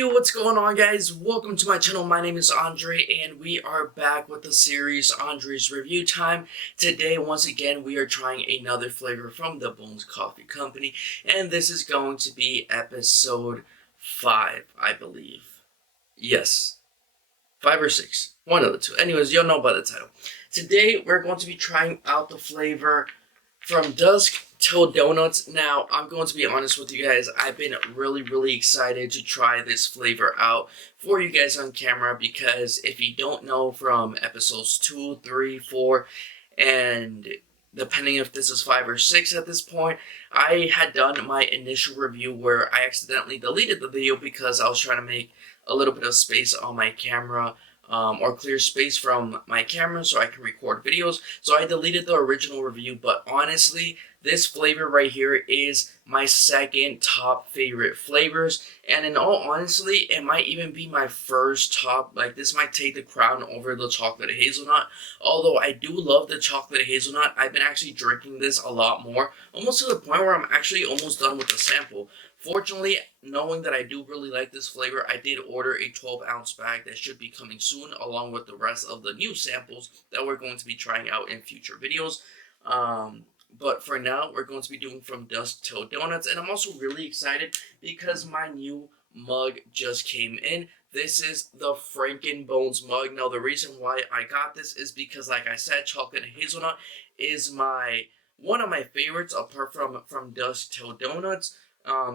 Hey, what's going on, guys? Welcome to my channel. My name is Andre, and we are back with the series Andre's Review Time. Today, once again, we are trying another flavor from the Bones Coffee Company, and this is going to be episode 5, I believe. Yes, 5 or 6, one of the two. Anyways, you'll know by the title. Today, we're going to be trying out the flavor from dusk till donuts. Now, I'm going to be honest with you guys. I've been really excited to try this flavor out for you guys on camera, because if you don't know from episodes 2, 3, 4, and depending if this is 5 or 6 at this point, I had done my initial review where I accidentally deleted the video because I was trying to make a little bit of space on my camera, or clear space from my camera so I can record videos. So I deleted the original review, but honestly, this flavor right here is my second top favorite flavors, and in all honesty, it might even be my first top. Like, this might take the crown over the chocolate hazelnut. Although I do love the chocolate hazelnut, I've been actually drinking this a lot more, almost to the point where I'm actually almost done with the sample. Fortunately, knowing that I do really like this flavor, I did order a 12-ounce bag that should be coming soon, along with the rest of the new samples that we're going to be trying out in future videos. But for now, we're going to be doing from dusk till donuts, and I'm also really excited because my new mug just came in. This is the Frankenbones mug. Now, the reason why I got this is because, like I said, chocolate and hazelnut is one of my favorites, apart from dusk till donuts.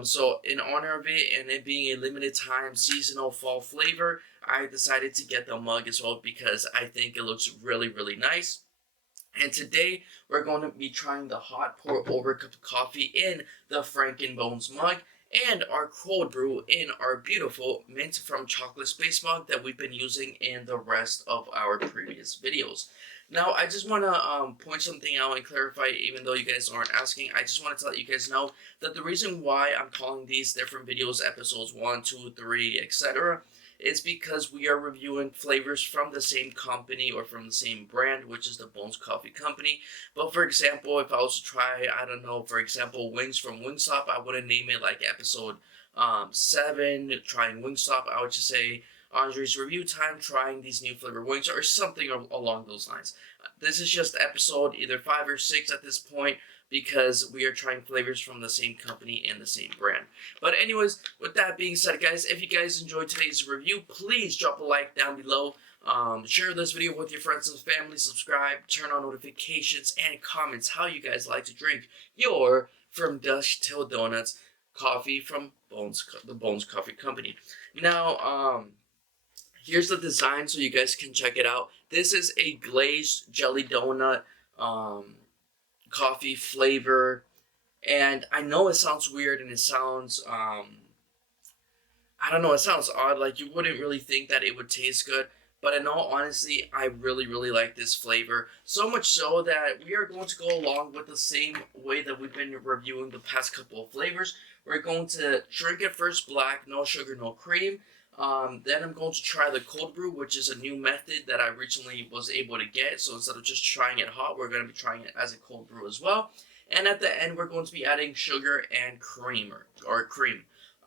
So in honor of it, and it being a limited time seasonal fall flavor, I decided to get the mug as well because I think it looks really nice. And today we're going to be trying the hot pour over cup of coffee in the Frankenbones mug, and our cold brew in our beautiful mint from chocolate space mug that we've been using in the rest of our previous videos. Now, I just want to point something out and clarify, even though you guys aren't asking. I just wanted to let you guys know that the reason why I'm calling these different videos episodes 1, 2, 3, etc. is because we are reviewing flavors from the same company or from the same brand, which is the Bones Coffee Company. But for example, if I was to try, I don't know, for example, wings from Wingstop, I wouldn't name it like episode 7, trying Wingstop. I would just say Andre's Review Time, trying these new flavor wings, or something along those lines. This is just episode either 5 or 6 at this point, because we are trying flavors from the same company and the same brand. But anyways, with that being said, guys, if you guys enjoyed today's review, please drop a like down below. Share this video with your friends and family, subscribe, turn on notifications, and comments how you guys like to drink your from dusk till donuts coffee from the Bones Coffee Company. Now, here's the design so you guys can check it out. This is a glazed jelly donut coffee flavor, and I know it sounds weird and it sounds I don't know, it sounds odd, like you wouldn't really think that it would taste good, but in all honesty, I really like this flavor, so much so that we are going to go along with the same way that we've been reviewing the past couple of flavors. We're going to drink it first black, no sugar, no cream. Then I'm going to try the cold brew, which is a new method that I recently was able to get. So instead of just trying it hot, we're going to be trying it as a cold brew as well. And at the end, we're going to be adding sugar and cream.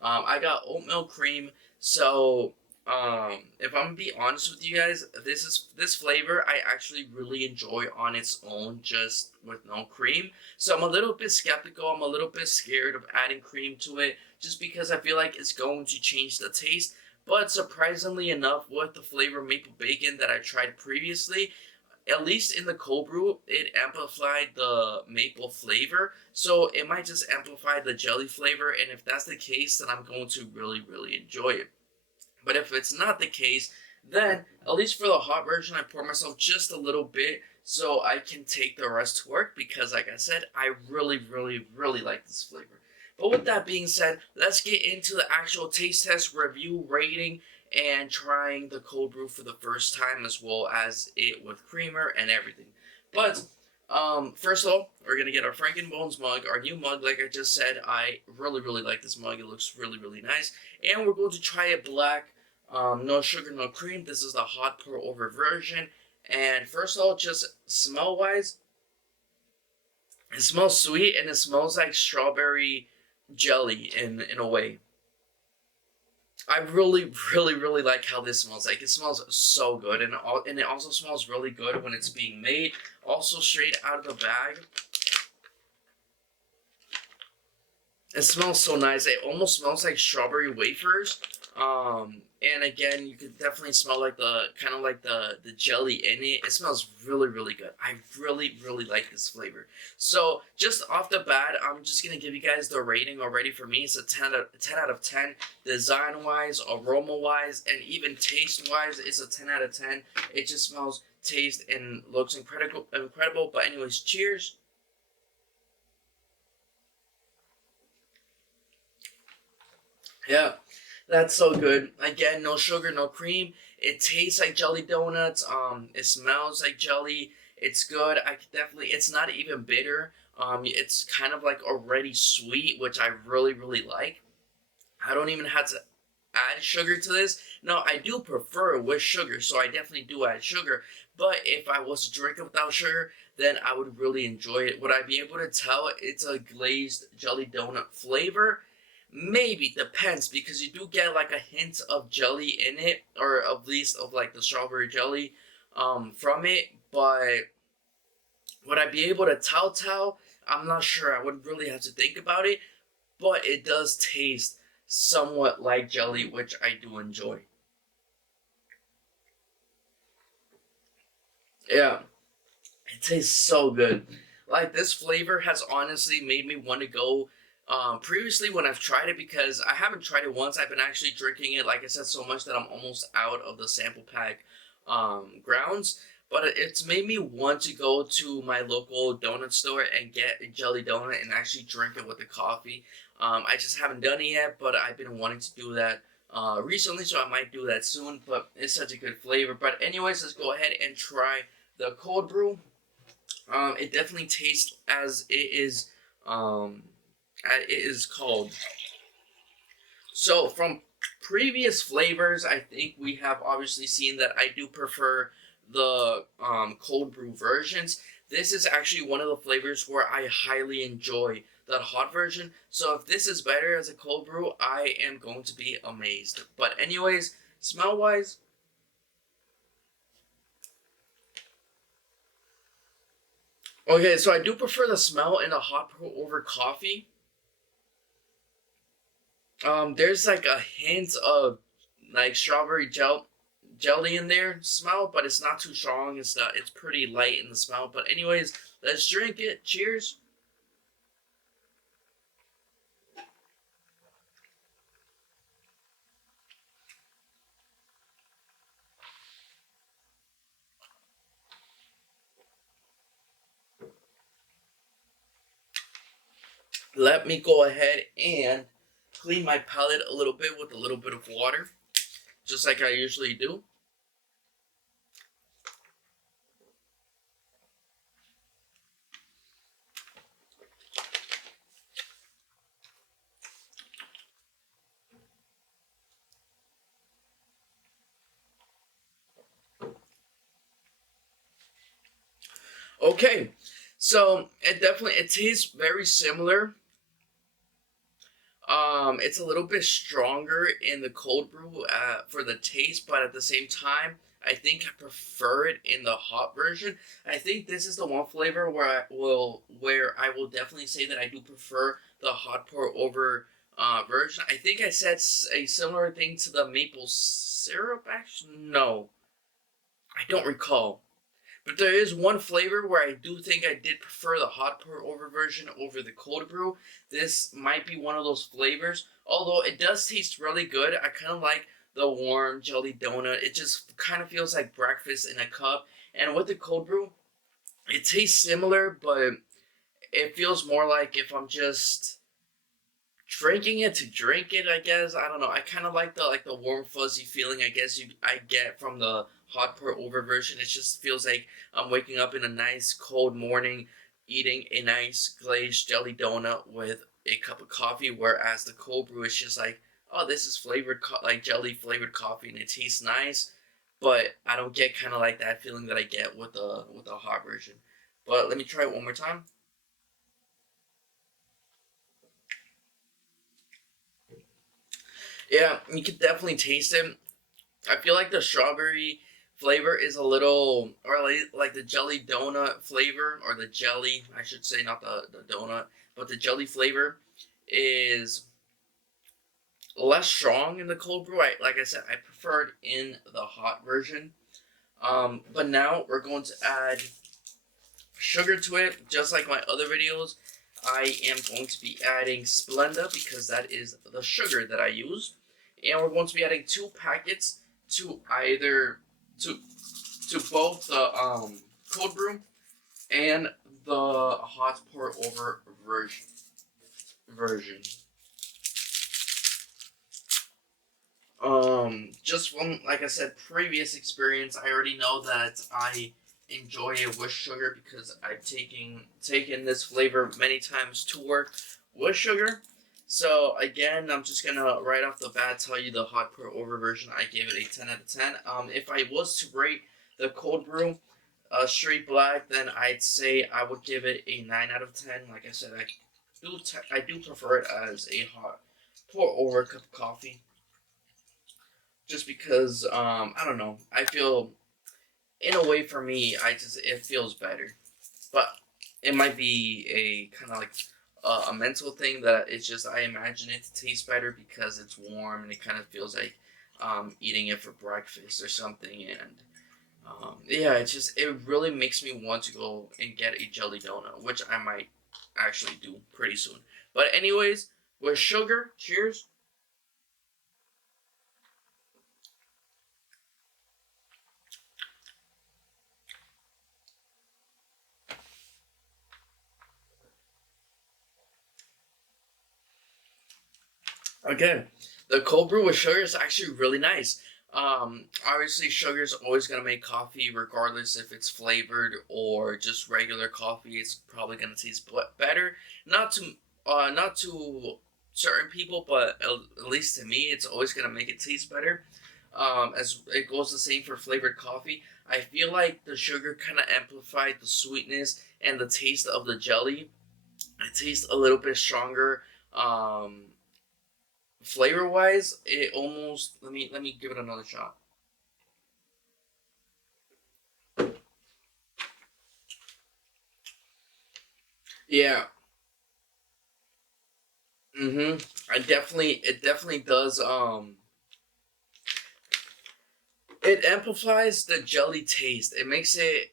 I got oat milk cream. So if I'm gonna be honest with you guys, this flavor I actually really enjoy on its own, just with no cream. So I'm a little bit skeptical. I'm a little bit scared of adding cream to it, just because I feel like it's going to change the taste. But surprisingly enough, with the flavor maple bacon that I tried previously, at least in the cold brew, it amplified the maple flavor. So it might just amplify the jelly flavor, and if that's the case, then I'm going to really enjoy it. But if it's not the case, then at least for the hot version, I pour myself just a little bit so I can take the rest to work, because like I said, I really like this flavor. But with that being said, let's get into the actual taste test, review, rating, and trying the cold brew for the first time, as well as it with creamer and everything. But first of all, we're going to get our Frankenbones mug, our new mug. Like I just said, I really like this mug. It looks really nice. And we're going to try it black, no sugar, no cream. This is the hot pour over version. And first of all, just smell-wise, it smells sweet, and it smells like strawberry jelly in a way. I really like how this smells. Like, it smells so good, and it also smells really good when it's being made. Also, straight out of the bag, it smells so nice. It almost smells like strawberry wafers. And again, you can definitely smell like the kind of like the jelly in it. It smells really good. I really like this flavor. So just off the bat, I'm just gonna give you guys the rating already. For me, it's a 10 out of 10. Design wise, aroma wise, and even taste wise, it's a 10 out of 10. It just smells, tastes, and looks incredible. But anyways, cheers. Yeah, that's so good. Again, no sugar, no cream. It tastes like jelly donuts. It smells like jelly. It's good. I could definitely. It's not even bitter. It's kind of like already sweet, which I really like. I don't even have to add sugar to this. No, I do prefer it with sugar, so I definitely do add sugar. But if I was to drink it without sugar, then I would really enjoy it. Would I be able to tell it's a glazed jelly donut flavor? Maybe, depends, because you do get like a hint of jelly in it, or at least of like the strawberry jelly from it. But would I be able to tell? I'm not sure. I would really have to think about it. But it does taste somewhat like jelly, which I do enjoy. Yeah, it tastes so good. Like, this flavor has honestly made me want to go. Previously, when I've tried it, because I haven't tried it once, I've been actually drinking it, like I said, so much that I'm almost out of the sample pack grounds. But it's made me want to go to my local donut store and get a jelly donut and actually drink it with the coffee. I just haven't done it yet, but I've been wanting to do that recently, so I might do that soon. But it's such a good flavor. But anyways, let's go ahead and try the cold brew. It definitely tastes as um, it is called. So from previous flavors, I think we have obviously seen that I do prefer the cold brew versions. This is actually one of the flavors where I highly enjoy the hot version. So if this is better as a cold brew, I am going to be amazed. But anyways, smell wise, okay, so I do prefer the smell in a hot brew over coffee. There's like a hint of like strawberry jelly in there smell, but it's not too strong. It's pretty light in the smell. But anyways, let's drink it. Cheers. Let me go ahead and clean my palate a little bit with a little bit of water, just like I usually do. Okay, so it tastes very similar. It's a little bit stronger in the cold brew for the taste, but at the same time, I think I prefer it in the hot version. I think this is the one flavor where I will definitely say that I do prefer the hot pour over version. I think I said a similar thing to the maple syrup. Actually, no, I don't recall. But there is one flavor where I do think I did prefer the hot pour over version over the cold brew. This might be one of those flavors. Although it does taste really good. I kind of like the warm jelly donut. It just kind of feels like breakfast in a cup. And with the cold brew, it tastes similar, but it feels more like if I'm just drinking it to drink it, I guess. I don't know. I kind of like the warm fuzzy feeling I get from the hot pour over version. It just feels like I'm waking up in a nice cold morning, eating a nice glazed jelly donut with a cup of coffee. Whereas the cold brew is just like, oh, this is flavored like jelly flavored coffee, and it tastes nice, but I don't get kind of like that feeling that I get with the hot version. But let me try it one more time. Yeah, you can definitely taste it. I feel like the strawberry flavor is a little, or like the jelly donut flavor, or the jelly, I should say, not the donut, but the jelly flavor is less strong in the cold brew. Like I said, I prefer it in the hot version. But now we're going to add sugar to it, just like my other videos. I am going to be adding Splenda because that is the sugar that I use, and we're going to be adding 2 packets to either to both the cold brew and the hot pour over version. Just from, like I said, previous experience, I already know that I enjoy it with sugar because I've taken this flavor many times to work with sugar. So again, I'm just gonna right off the bat tell you the hot pour over version. I gave it a 10 out of 10. If I was to rate the cold brew, straight black, then I'd say I would give it a 9 out of 10. Like I said, I do prefer it as a hot pour over cup of coffee just because I don't know. I feel in a way for me, it feels better, but it might be a kind of like a mental thing that it's just I imagine it to taste better because it's warm and it kind of feels like eating it for breakfast or something. And yeah, it really makes me want to go and get a jelly donut, which I might actually do pretty soon. But anyways, with sugar, cheers. Okay, the cold brew with sugar is actually really nice. Obviously, sugar is always gonna make coffee, regardless if it's flavored or just regular coffee. It's probably gonna taste better. Not to certain people, but at least to me, it's always gonna make it taste better. As it goes the same for flavored coffee. I feel like the sugar kind of amplified the sweetness and the taste of the jelly. It tastes a little bit stronger. Flavor wise, it almost let me give it another shot. Yeah. I definitely it definitely does it amplifies the jelly taste. It makes it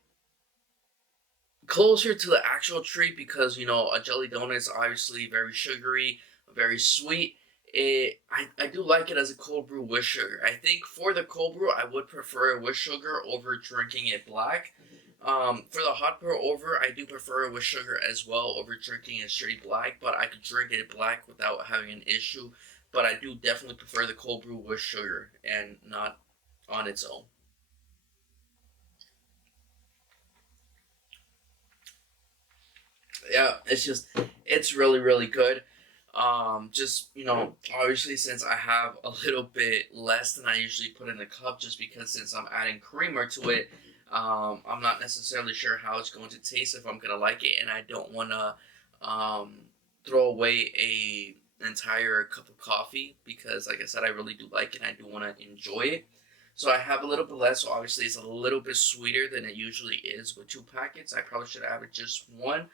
closer to the actual treat because a jelly donut is obviously very sugary, very sweet. I do like it as a cold brew with sugar. I think for the cold brew, I would prefer it with sugar over drinking it black. For the hot pour over, I do prefer it with sugar as well over drinking it straight black. But I could drink it black without having an issue. But I do definitely prefer the cold brew with sugar and not on its own. Yeah, it's really really good. Just obviously since I have a little bit less than I usually put in the cup, just because since I'm adding creamer to it, I'm not necessarily sure how it's going to taste if I'm gonna like it, and I don't want to um, throw away a entire cup of coffee because, like I said, I really do like it. And I do want to enjoy it. So I have a little bit less. So obviously, it's a little bit sweeter than it usually is with 2 packets. I probably should have added just one,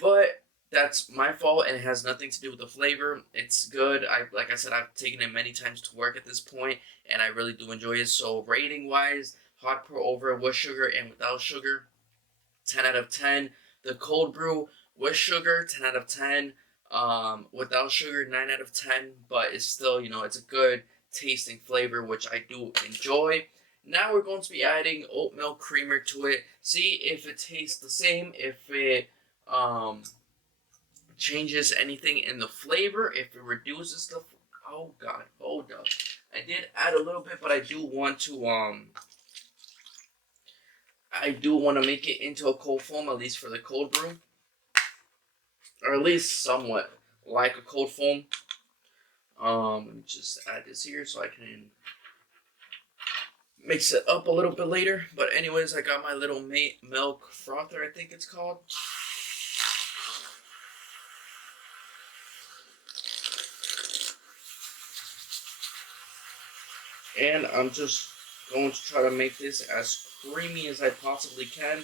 but that's my fault, and it has nothing to do with the flavor. It's good. Like I said, I've taken it many times to work at this point, and I really do enjoy it. So rating wise, hot pour over with sugar and without sugar, 10 out of 10. The cold brew with sugar, 10 out of 10. Without sugar, 9 out of 10. But it's still, it's a good tasting flavor, which I do enjoy. Now we're going to be adding oat milk creamer to it. See if it tastes the same, if it um, changes anything in the flavor, if it reduces the. Oh God, hold up. I did add a little bit, but I do want to make it into a cold foam, at least for the cold brew, or at least somewhat like a cold foam. Let me just add this here so I can mix it up a little bit later. But anyways, I got my little milk frother, I think it's called. And I'm just going to try to make this as creamy as I possibly can.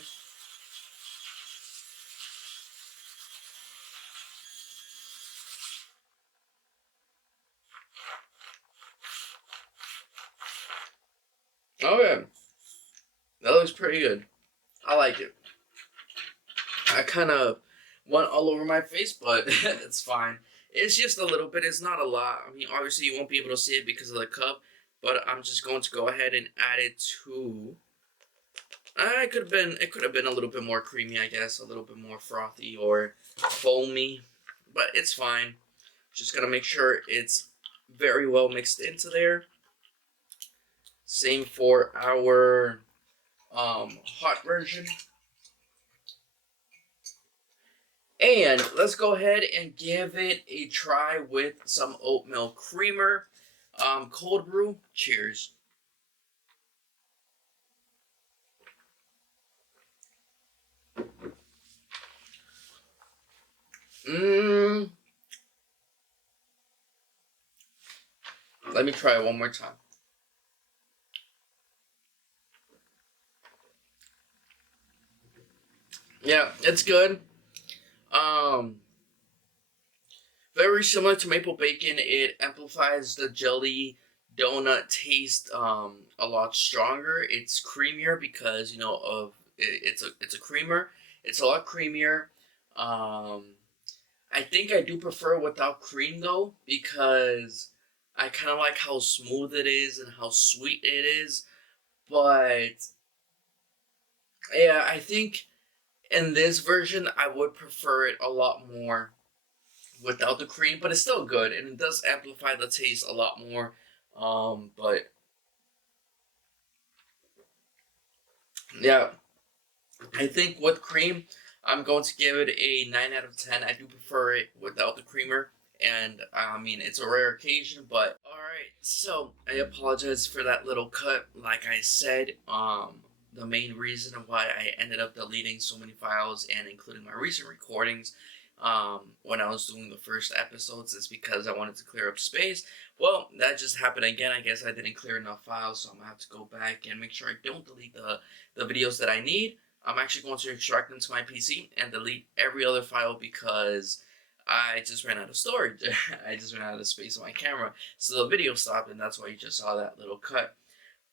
Okay, that looks pretty good. I like it. I kind of went all over my face, but it's fine. It's just a little bit. It's not a lot. I mean, obviously you won't be able to see it because of the cup, but I'm just going to go ahead and add it to. It could have been. It could have been a little bit more creamy, I guess, a little bit more frothy or foamy, but it's fine. Just gotta make sure it's very well mixed into there. Same for our hot version. And let's go ahead and give it a try with some oatmeal creamer. Cold brew. Cheers. Mmm. Let me try it one more time. Yeah, it's good. Um, Very similar to maple bacon. It amplifies the jelly donut taste a lot stronger. It's creamier because of it's a creamer. It's a lot creamier. Um, I think I do prefer without cream though because I kind of like how smooth it is and how sweet it is. But yeah, I think in this version I would prefer it a lot more without the cream, but it's still good and it does amplify the taste a lot more. But yeah, I think with cream, I'm going to give it a 9 out of 10. I do prefer it without the creamer, and I mean, it's a rare occasion, but alright, so I apologize for that little cut. Like I said, the main reason why I ended up deleting so many files and including my recent recordings when I was doing the first episodes is because I wanted to clear up space. Well, that just happened again. I guess I didn't clear enough files, so I'm gonna have to go back and make sure I don't delete the videos that I need. I'm actually going to extract them to my PC and delete every other file because I just ran out of storage. I just ran out of space on my camera. So the video stopped, and that's why you just saw that little cut.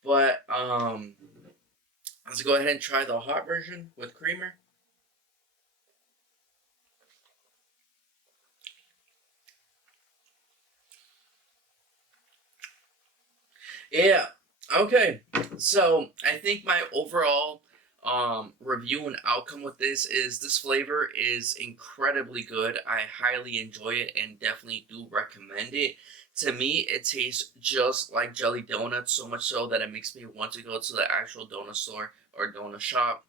But let's go ahead and try the hot version with creamer. Yeah. Okay. So I think my overall review and outcome with this flavor is incredibly good. I highly enjoy it and definitely do recommend it. To me, it tastes just like jelly donuts, so much so that it makes me want to go to the actual donut store or donut shop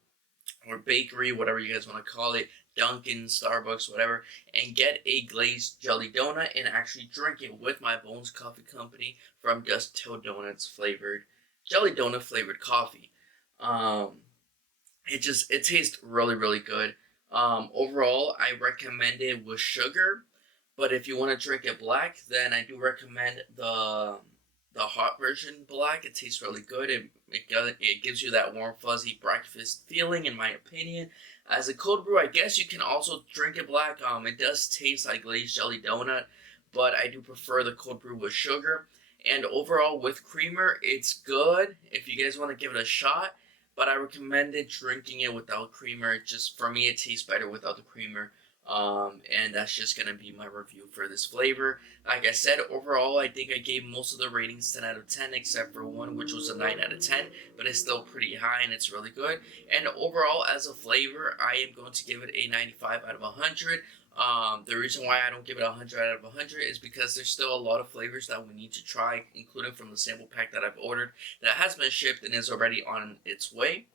or bakery, whatever you guys want to call it, Dunkin', Starbucks, whatever, and get a glazed jelly donut and actually drink it with my Bones Coffee Company from Dust Till Donuts flavored jelly donut flavored coffee. Um, it tastes really good. Overall, I recommend it with sugar, but if you want to drink it black, then I do recommend the hot version black. It tastes really good. It gives you that warm fuzzy breakfast feeling, in my opinion. As a cold brew, I guess you can also drink it black. It does taste like glazed jelly donut, but I do prefer the cold brew with sugar. And overall, with creamer, it's good. If you guys want to give it a shot, but I recommended drinking it without creamer. Just for me, it tastes better without the creamer. And that's just gonna be my review for this flavor. Like I said, overall, I think I gave most of the ratings 10 out of 10, except for one, which was a 9 out of 10, but it's still pretty high and it's really good. And overall, as a flavor, I am going to give it a 95 out of 100. The reason why I don't give it a 100 out of 100 is because there's still a lot of flavors that we need to try, including from the sample pack that I've ordered that has been shipped and is already on its way.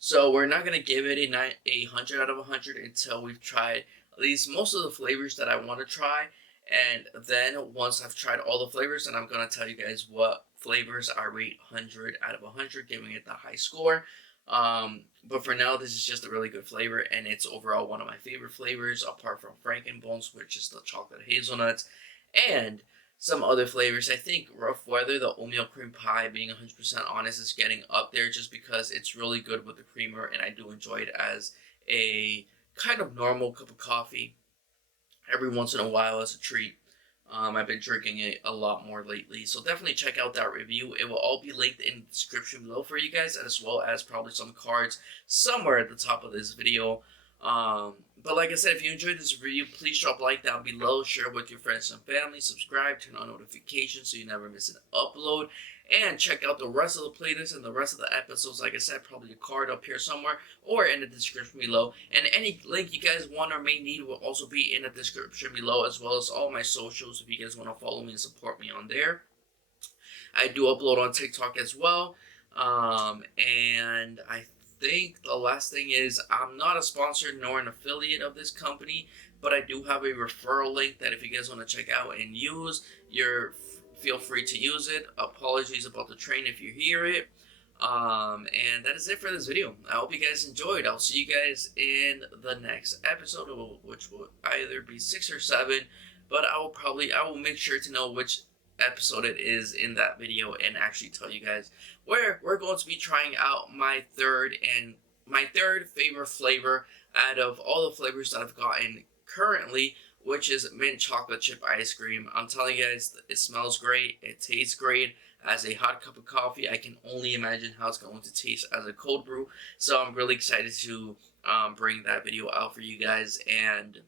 So we're not gonna give it a 100 out of 100 until we've tried at least most of the flavors that I want to try, and then once I've tried all the flavors, then I'm gonna tell you guys what flavors I rate 100 out of 100, giving it the high score. But for now, this is just a really good flavor, and it's overall one of my favorite flavors, apart from Frankenbones, which is the chocolate hazelnuts. And some other flavors. I think Rough Weather, the oatmeal cream pie, being 100% honest, is getting up there just because it's really good with the creamer, and I do enjoy it as a kind of normal cup of coffee every once in a while as a treat. I've been drinking it a lot more lately, so definitely check out that review. It will all be linked in the description below for you guys, as well as probably some cards somewhere at the top of this video. But like I said, if you enjoyed this review, please drop a like down below, share with your friends and family, subscribe, turn on notifications so you never miss an upload, and check out the rest of the playlist and the rest of the episodes. Like I said, probably a card up here somewhere or in the description below. And any link you guys want or may need will also be in the description below, as well as all my socials if you guys want to follow me and support me on there. I do upload on TikTok as well. And I think the last thing is I'm not a sponsor nor an affiliate of this company, but I do have a referral link that if you guys want to check out and use, feel free to use it. Apologies about the train if you hear it. And that is it for this video. I hope you guys enjoyed. I'll see you guys in the next episode, which will either be 6 or 7, but I will make sure to know which episode it is in that video and actually tell you guys where we're going to be trying out my third favorite flavor out of all the flavors that I've gotten currently, which is mint chocolate chip ice cream. I'm telling you guys, it smells great, it tastes great. As a hot cup of coffee, I can only imagine how it's going to taste as a cold brew. So I'm really excited to bring that video out for you guys. And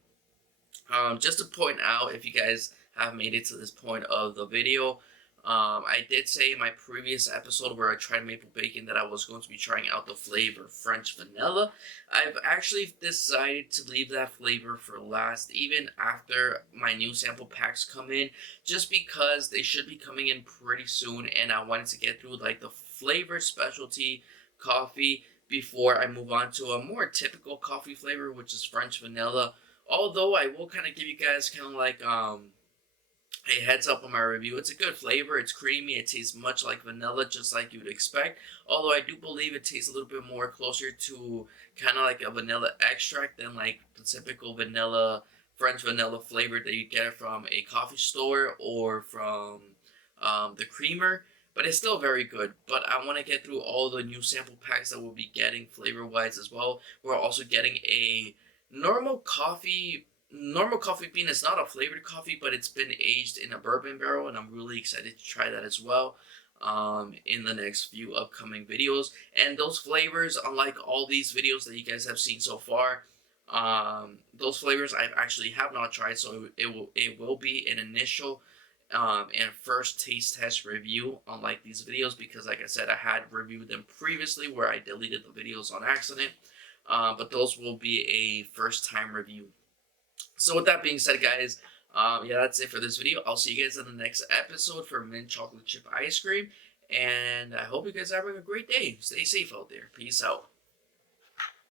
just to point out, if you guys have made it to this point of the video, I did say in my previous episode where I tried maple bacon that I was going to be trying out the flavor French vanilla. I've actually decided to leave that flavor for last, even after my new sample packs come in, just because they should be coming in pretty soon, and I wanted to get through like the flavored specialty coffee before I move on to a more typical coffee flavor, which is French vanilla. Although I will kind of give you guys kind of like a heads up on my review. It's a good flavor. It's creamy. It tastes much like vanilla, just like you would expect. Although I do believe it tastes a little bit more closer to kind of like a vanilla extract than like the typical vanilla, French vanilla flavor that you get from a coffee store or from the creamer. But it's still very good. But I want to get through all the new sample packs that we'll be getting flavor-wise as well. We're also getting a normal coffee bean. Is not a flavored coffee, but it's been aged in a bourbon barrel, and I'm really excited to try that as well in the next few upcoming videos. And those flavors, unlike all these videos that you guys have seen so far, those flavors I actually have not tried, so it will be an initial and first taste test review, unlike these videos, because like I said, I had reviewed them previously where I deleted the videos on accident, but those will be a first time review. So with that being said, guys, yeah, that's it for this video. I'll see you guys in the next episode for mint chocolate chip ice cream, and I hope you guys are having a great day. Stay safe out there. Peace out.